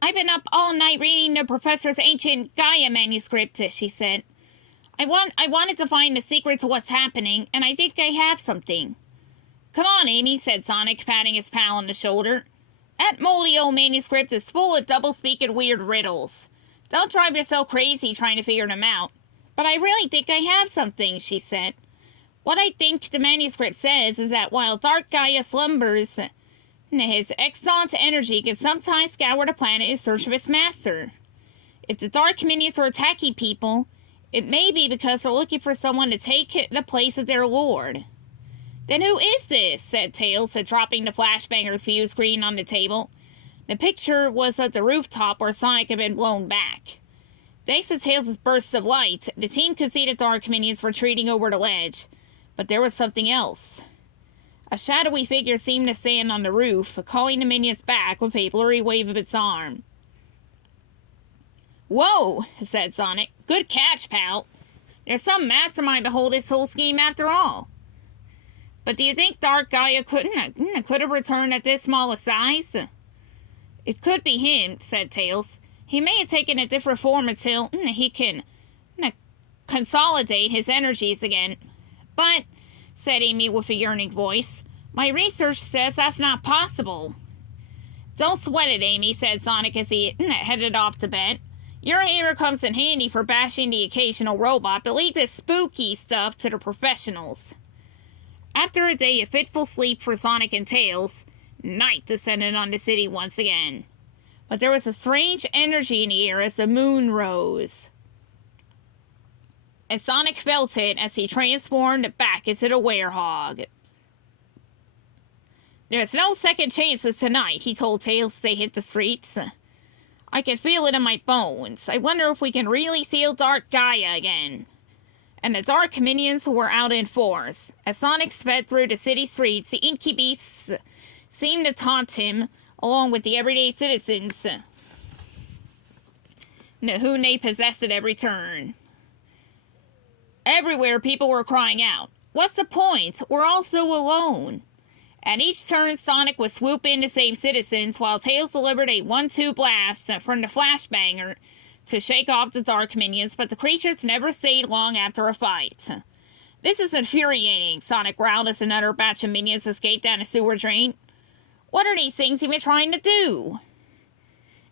I've been up all night reading the professor's ancient Gaia manuscript, she said. I wanted to find the secret to what's happening, and I think I have something. Come on, Amy, said Sonic, patting his pal on the shoulder. That moldy old manuscript is full of double-speak and weird riddles. Don't drive yourself crazy trying to figure them out. But I really think I have something, she said. What I think the manuscript says is that while Dark Gaia slumbers, his exhaust energy can sometimes scour the planet in search of its master. If the Dark Minions are attacking people, it may be because they're looking for someone to take the place of their lord. Then who is this? Said Tails, dropping the flashbanger's view screen on the table. The picture was of the rooftop where Sonic had been blown back. Thanks to Tails' bursts of light, the team could see the Dark Minions retreating over the ledge. But there was something else. A shadowy figure seemed to stand on the roof, calling the minions back with a blurry wave of its arm. Whoa, said Sonic. Good catch, pal. There's some mastermind behind this whole scheme after all. But do you think Dark Gaia could have returned at this small a size? It could be him, said Tails. He may have taken a different form until he can consolidate his energies again. But, said Amy with a yearning voice, my research says that's not possible. Don't sweat it, Amy, said Sonic as he headed off to bed. Your hammer comes in handy for bashing the occasional robot, but leave this spooky stuff to the professionals. After a day of fitful sleep for Sonic and Tails, night descended on the city once again. But there was a strange energy in the air as the moon rose. And Sonic felt it as he transformed back into the werehog. There's no second chances tonight, he told Tails as they hit the streets. I can feel it in my bones. I wonder if we can really seal Dark Gaia again. And the Dark Minions were out in force. As Sonic sped through the city streets, the Inkybeasts seemed to taunt him, along with the everyday citizens whom they possessed at every turn. Everywhere people were crying out, "What's the point? We're all so alone." At each turn, Sonic would swoop in to save citizens, while Tails delivered a 1-2 blast from the flashbanger to shake off the Dark Minions, but the creatures never stayed long after a fight. This is infuriating, Sonic growled as another batch of minions escaped down a sewer drain. What are these things even trying to do?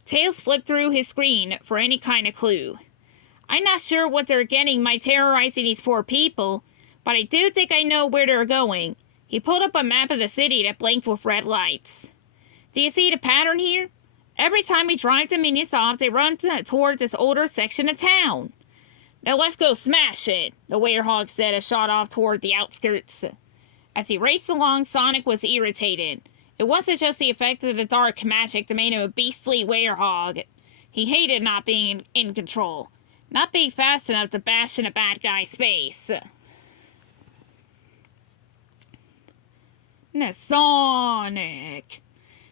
Tails flipped through his screen for any kind of clue. I'm not sure what they're getting by terrorizing these poor people, but I do think I know where they're going. He pulled up a map of the city that blinked with red lights. Do you see the pattern here? Every time we drive the minions off, they run toward this older section of town. Now let's go smash it, the werehog said as shot off toward the outskirts. As he raced along, Sonic was irritated. It wasn't just the effect of the dark magic that made him a beastly werehog. He hated not being in control, not being fast enough to bash in a bad guy's face. Sonic,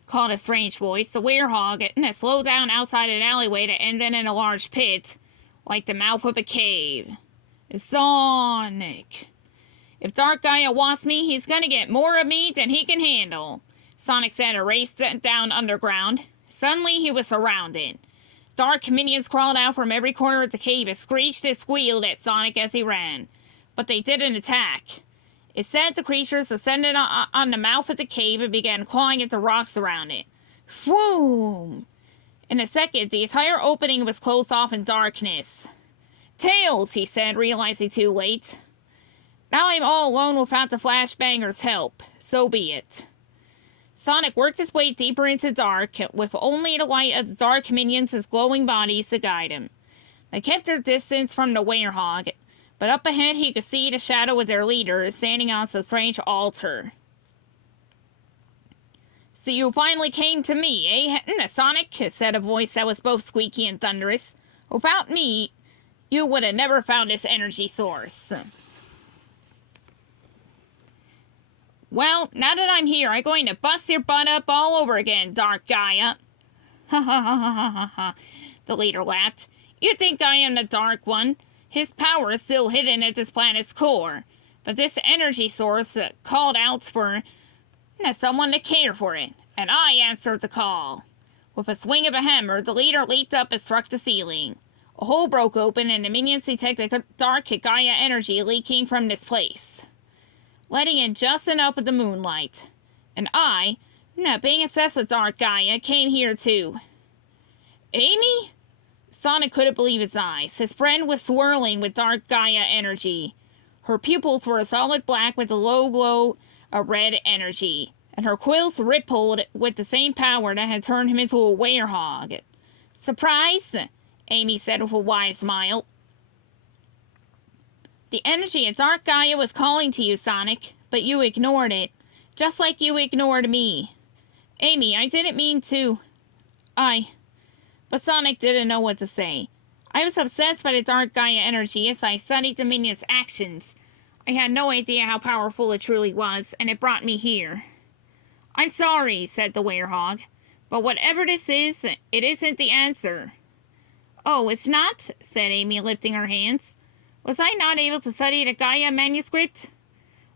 called a strange voice. The werehog slowed down outside an alleyway that ended in a large pit, like the mouth of a cave. Sonic. If Dark Gaia wants me, he's gonna get more of me than he can handle, Sonic said and raced down underground. Suddenly he was surrounded. Dark minions crawled out from every corner of the cave and screeched and squealed at Sonic as he ran. But they didn't attack. Instead, the creatures ascended on the mouth of the cave and began clawing at the rocks around it. Whoom! In a second, the entire opening was closed off in darkness. Tails, he said, realizing too late. Now I'm all alone without the flashbanger's help. So be it. Sonic worked his way deeper into the dark, with only the light of the Dark Minions as glowing bodies to guide him. They kept their distance from the werehog, but up ahead he could see the shadow of their leader standing on some strange altar. So you finally came to me, eh, Sonic? Said a voice that was both squeaky and thunderous. Without me, you would have never found this energy source. Well, now that I'm here, I'm going to bust your butt up all over again, Dark Gaia. Ha ha ha ha ha ha, the leader laughed. You think I am the Dark One? His power is still hidden at this planet's core, but this energy source called out for someone to care for it, and I answered the call. With a swing of a hammer, the leader leaped up and struck the ceiling. A hole broke open, and the minions detected dark Gaia energy leaking from this place, letting in just enough of the moonlight. And I, not being obsessed with dark Gaia, came here too. Amy? Sonic couldn't believe his eyes. His friend was swirling with dark Gaia energy. Her pupils were a solid black with a low glow of red energy, and her quills rippled with the same power that had turned him into a werehog. Surprise? Amy said with a wide smile. The energy of dark Gaia was calling to you, Sonic, but you ignored it, just like you ignored me. Amy, I didn't mean to. But Sonic didn't know what to say. I was obsessed by the dark Gaia energy as I studied the minion's actions. I had no idea how powerful it truly was, and it brought me here. I'm sorry, said the werehog, but whatever this is, it isn't the answer. Oh, it's not? Said Amy, lifting her hands. Was I not able to study the Gaia manuscript?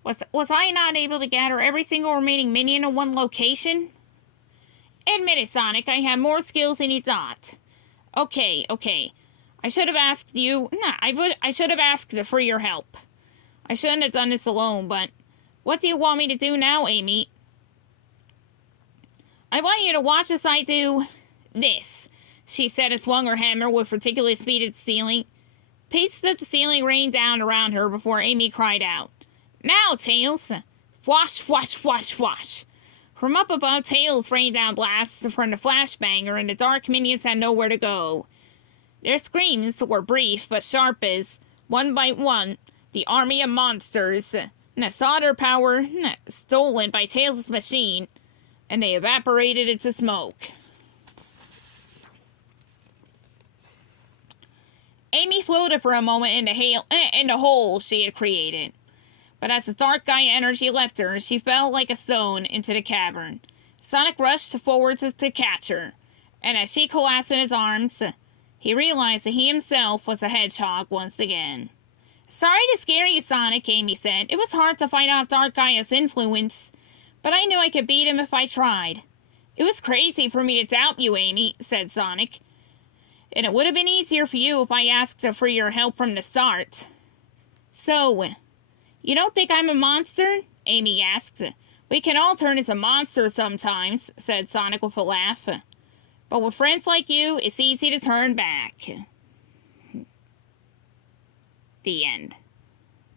Was I not able to gather every single remaining minion in one location? Admit it, Sonic, I have more skills than you thought. Okay. I should have asked you... I should have asked for your help. I shouldn't have done this alone, but... What do you want me to do now, Amy? I want you to watch as I do... this, she said and swung her hammer with ridiculous speed at the ceiling. Pieces of the ceiling rained down around her before Amy cried out. Now, Tails! Wash, wash, wash, wash! From up above, Tails rained down blasts from the flashbanger, and the dark minions had nowhere to go. Their screams were brief but sharp as, one by one, the army of monsters saw their power stolen by Tails' machine, and they evaporated into smoke. Amy floated for a moment in the hole she had created. But as the dark Gaia energy left her, she fell like a stone into the cavern. Sonic rushed forward to catch her, and as she collapsed in his arms, he realized that he himself was a hedgehog once again. Sorry to scare you, Sonic, Amy said. It was hard to fight off dark Gaia's influence, but I knew I could beat him if I tried. It was crazy for me to doubt you, Amy, said Sonic. And it would have been easier for you if I asked for your help from the start. So... You don't think I'm a monster? Amy asked. We can all turn into monsters sometimes, said Sonic with a laugh. But with friends like you, it's easy to turn back. The end.